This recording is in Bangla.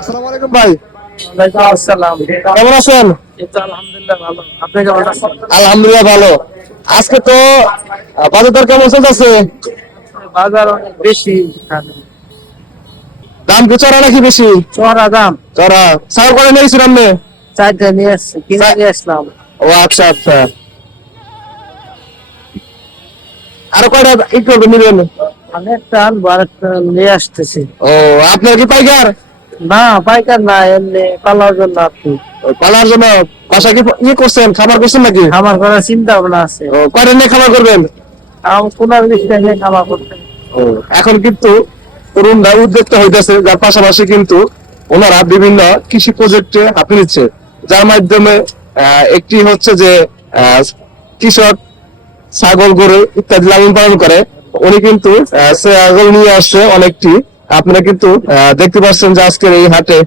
আসসালামু আলাইকুম ভাই। ওয়ালাইকুম আসসালাম। কেমন আছেন? এই তো আলহামদুলিল্লাহ ভালো। আপনি কেমন আছেন? আলহামদুলিল্লাহ ভালো। আজকে তো বাজার দর কেমন চলতেছে? বাজার অনেক বেশি এখানে। দাম কি চড়া নাকি বেশি? চড়া দাম। চড়া। ছাগল করে নিয়েছি আপনি? চারটা নিয়ে আসছি, কিনে নিয়ে আসলাম। ও আচ্ছা আচ্ছা। আরো কয়টা একটু নিবেন? আমি একটা আনবো, আর একটা নিয়ে আসতেছি। ও আপনার কি পাইকার? না পাইকার না, এমনি পালার জন্য আপনি। ও, পালার জন্য বাসা কি করছেন, খাবার করছেন নাকি? খামার করার চিন্তা ভাবনা আছে। ও কয়টা নিয়ে খাবার করবেন? আমি 15-20টা নিয়ে খামার করতে। ও এখন কিন্তু তরুণরা উদ্যোক্তা হইতেছে, যার পাশাপাশি কিন্তু ওনারা বিভিন্ন কৃষি প্রজেক্টে হাত নিচ্ছে, যার মাধ্যমে একটি হচ্ছে যে কৃষক ছাগল গরু ইত্যাদি লালন পালন করে। উনি কিন্তু ছাগল নিয়ে আসছে অনেকটি। আপনারা কিন্তু দেখতে পাচ্ছেন যে আজকের এই হাটে